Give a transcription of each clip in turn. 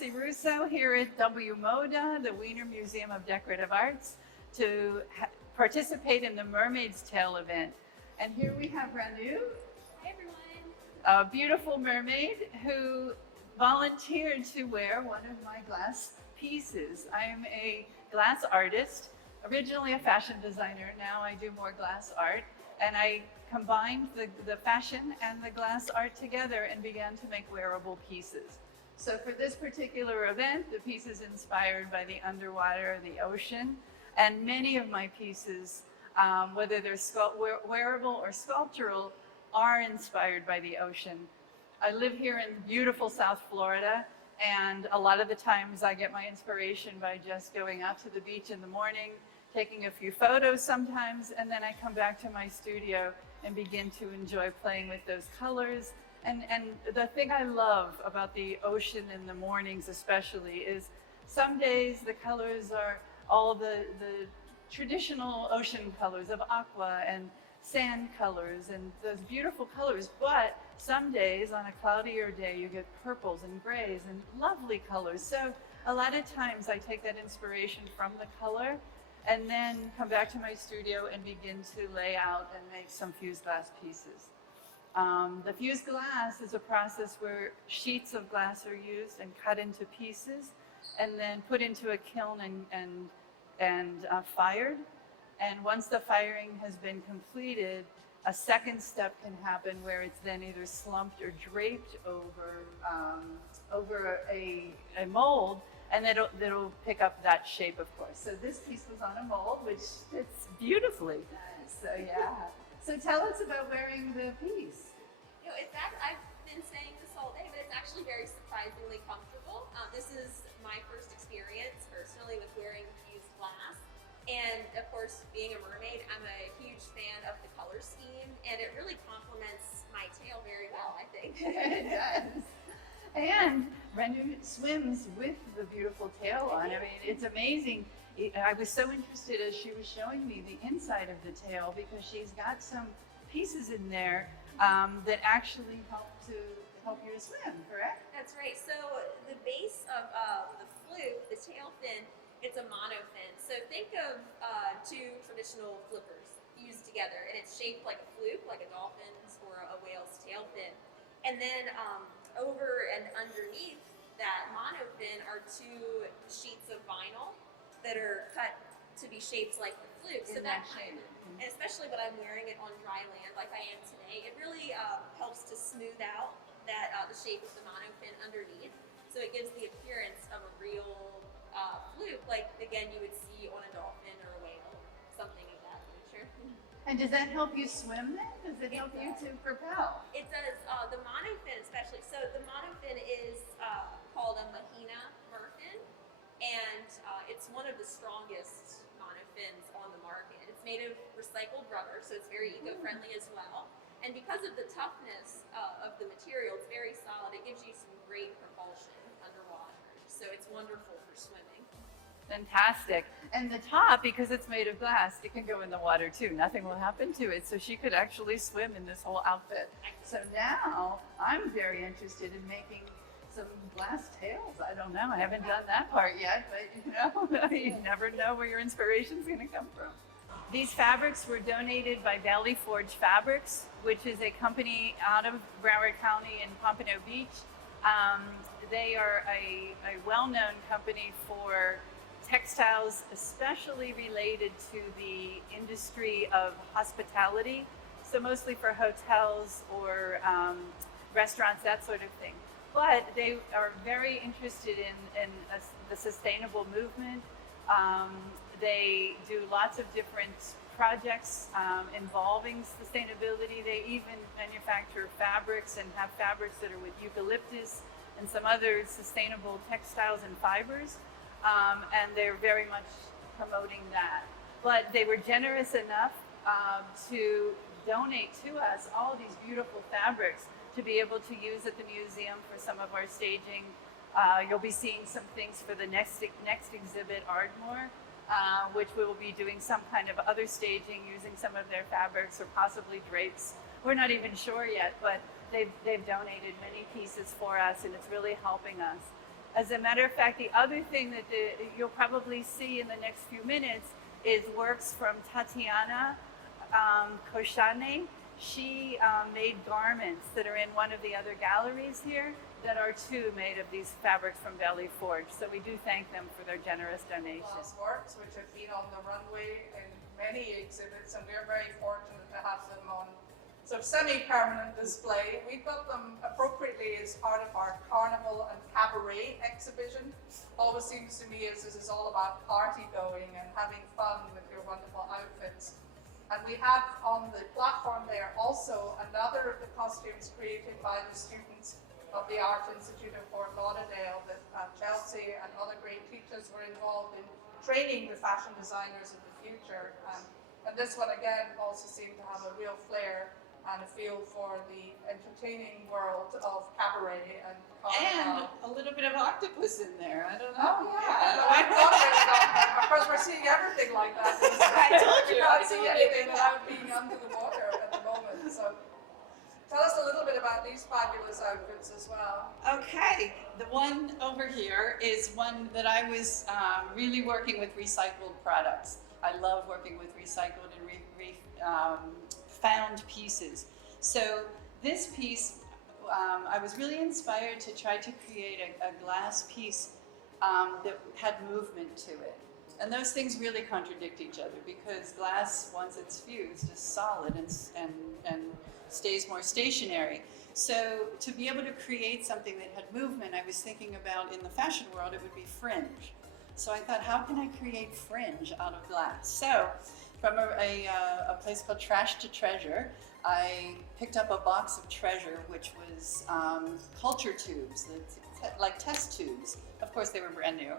Marcy Rousso here at WMODA, the Wiener Museum of Decorative Arts, to participate in the Mermaid's Tale event. And here we have Ranu, Hi everyone. a beautiful mermaid who volunteered to wear one of my glass pieces. I am a glass artist, originally a fashion designer. Now I do more glass art, and I combined the fashion and the glass art together and began to make wearable pieces. So for this particular event, the piece is inspired by the underwater, the ocean, and many of my pieces, whether they're wearable or sculptural, are inspired by the ocean. I live here in beautiful South Florida, and a lot of the times I get my inspiration by just going out to the beach in the morning, taking a few photos sometimes, and then I come back to my studio and begin to enjoy playing with those colors. And the thing I love about the ocean in the mornings especially is some days the colors are all the traditional ocean colors of aqua and sand colors and those beautiful colors, but some days on a cloudier day you get purples and grays and lovely colors. So a lot of times I take that inspiration from the color and then come back to my studio and begin to lay out and make some fused glass pieces. The fused glass is a process where sheets of glass are used and cut into pieces and then put into a kiln and fired. And once the firing has been completed, a second step can happen where it's then either slumped or draped over a mold, and it'll pick up that shape, of course. So this piece was on a mold, which fits beautifully. So yeah. So tell us about wearing the piece. You know, I've been saying this all day, but it's actually very surprisingly comfortable. This is my first experience personally with wearing fused glass. And of course, being a mermaid, I'm a huge fan of the color scheme, and it really complements my tail very well, I think. It does. And Renu swims with the beautiful tail on. I mean, it's amazing. I was so interested as she was showing me the inside of the tail because she's got some pieces in there that actually help you to swim, correct? That's right. So the base of the fluke, the tail fin, it's a monofin. So think of two traditional flippers fused together, and it's shaped like a fluke, like a dolphin's or a whale's tail fin. And then over and underneath that monofin are two sheets of vinyl that are cut to be shaped like the fluke. So that shape, and especially when I'm wearing it on dry land like I am today, it really helps to smooth out that the shape of the monofin underneath. So it gives the appearance of a real fluke, like again you would see on a dolphin or a whale, something of that nature. And does that help you swim then? Does it help you to propel? It does. The monofin especially. So the monofin is called a mahina merfin, and it's one of the strongest monofins on the market. It's made of recycled rubber, so it's very eco-friendly as well. And because of the toughness of the material, it's very solid. It gives you some great propulsion underwater. So it's wonderful for swimming. Fantastic. And the top, because it's made of glass, it can go in the water too. Nothing will happen to it. So she could actually swim in this whole outfit. So now I'm very interested in making some glass tails. I don't know. I haven't done that part yet, but you never know where your inspiration is going to come from. These fabrics were donated by Valley Forge Fabrics, which is a company out of Broward County in Pompano Beach. They are a well-known company for textiles, especially related to the industry of hospitality. So mostly for hotels or restaurants, that sort of thing. But they are very interested in the sustainable movement. They do lots of different projects involving sustainability. They even manufacture fabrics and have fabrics that are with eucalyptus and some other sustainable textiles and fibers. And they're very much promoting that. But they were generous enough to donate to us all these beautiful fabrics to be able to use at the museum for some of our staging. You'll be seeing some things for the next exhibit, Ardmore, which we will be doing some kind of other staging using some of their fabrics or possibly drapes. We're not even sure yet, but they've donated many pieces for us, and it's really helping us. As a matter of fact, the other thing that you'll probably see in the next few minutes is works from Tatiana Koshane. She made garments that are in one of the other galleries here that are too made of these fabrics from Valley Forge. So we do thank them for their generous donation. Glass works, which have been on the runway in many exhibits, and we're very fortunate to have them on sort of semi-permanent display. We've got them appropriately as part of our carnival and cabaret exhibition. Always seems to me as this is all about party going and having fun with your wonderful outfits. And we have on the platform there also another of the costumes created by the students of the Art Institute of Fort Lauderdale that Chelsea and other great teachers were involved in training the fashion designers of the future. And this one again also seemed to have a real flair and a feel for the entertaining world of cabaret and carnival. And a little bit of octopus in there. I don't know. Oh yeah, I'm wondering about that. Of course, we're seeing everything like that. I told you. We're not seeing anything without being under the water at the moment. So tell us a little bit about these fabulous outfits as well. Okay, the one over here is one that I was really working with recycled products. I love working with recycled and found pieces. So this piece, I was really inspired to try to create a glass piece that had movement to it. And those things really contradict each other because glass, once it's fused, is solid and stays more stationary. So to be able to create something that had movement, I was thinking about in the fashion world, it would be fringe. So I thought, how can I create fringe out of glass? So from a place called Trash to Treasure, I picked up a box of treasure, which was culture tubes, like test tubes. Of course, they were brand new,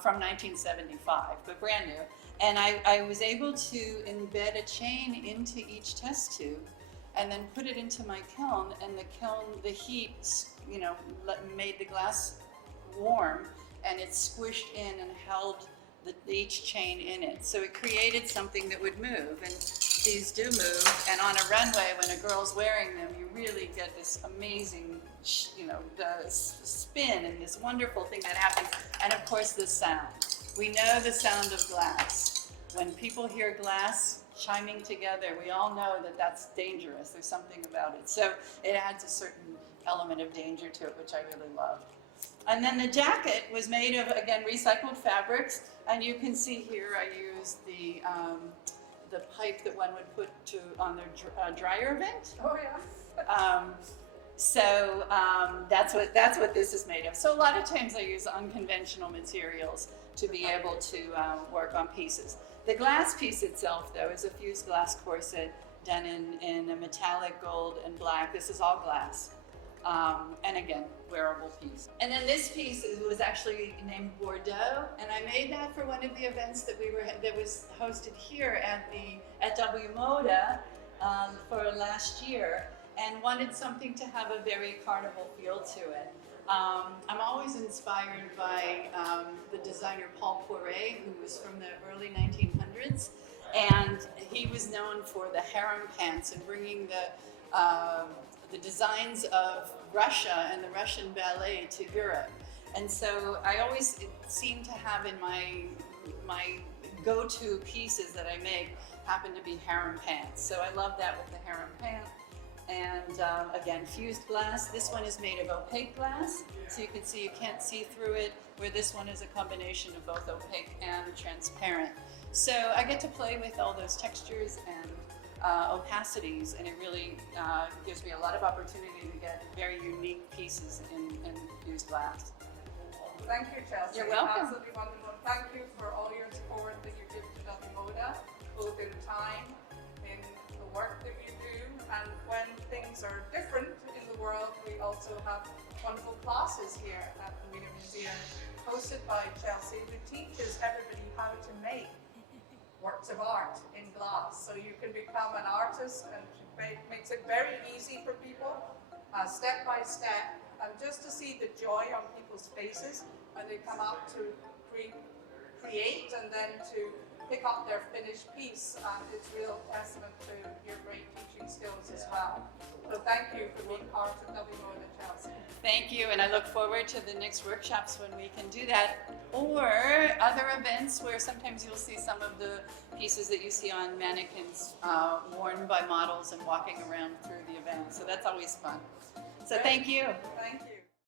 from 1975, but brand new. And I was able to embed a chain into each test tube and then put it into my kiln, and the heat, made the glass warm, and it squished in and held each chain in it. So it created something that would move, and these do move, and on a runway, when a girl's wearing them, you really get this amazing, spin and this wonderful thing that happens, and of course the sound. We know the sound of glass. When people hear glass chiming together, we all know that that's dangerous. There's something about it. So it adds a certain element of danger to it, which I really loved. And then the jacket was made of, again, recycled fabrics, and you can see here I used the pipe that one would put on their dryer vent. Oh yeah. That's what this is made of. So a lot of times I use unconventional materials to be able to work on pieces. The glass piece itself, though, is a fused glass corset done in a metallic gold and black. This is all glass. And again, wearable piece. And then this piece was actually named Bordeaux, and I made that for one of the events that was hosted here at WMODA for last year, and wanted something to have a very carnival feel to it. I'm always inspired by the designer Paul Poiret, who was from the early 1900s, and he was known for the harem pants and bringing the designs of Russia and the Russian ballet to Europe. And so I always seem to have in my go-to pieces that I make happen to be harem pants. So I love that with the harem pant. And again, fused glass. This one is made of opaque glass, so you can see you can't see through it, where this one is a combination of both opaque and transparent. So I get to play with all those textures and opacities, and it really gives me a lot of opportunity to get very unique pieces in fused glass. Thank you, Chelsea. You're welcome. Absolutely wonderful. Thank you for all your support that you give to WMODA, both in time, in the work that you do, and when things are different in the world, we also have wonderful classes here at the WMODA Museum, hosted by Chelsea, who teaches everybody how to make works of art in glass. So you can become an artist, and she makes it very easy for people, step by step, and just to see the joy on people's faces when they come out to create and then to pick up their finished piece, and it's real testament to your great teaching skills as well. So thank you for being part of WMODA Chelsea. Thank you, and I look forward to the next workshops when we can do that, or other events where sometimes you'll see some of the pieces that you see on mannequins worn by models and walking around through the event. So that's always fun. So thank you. Thank you.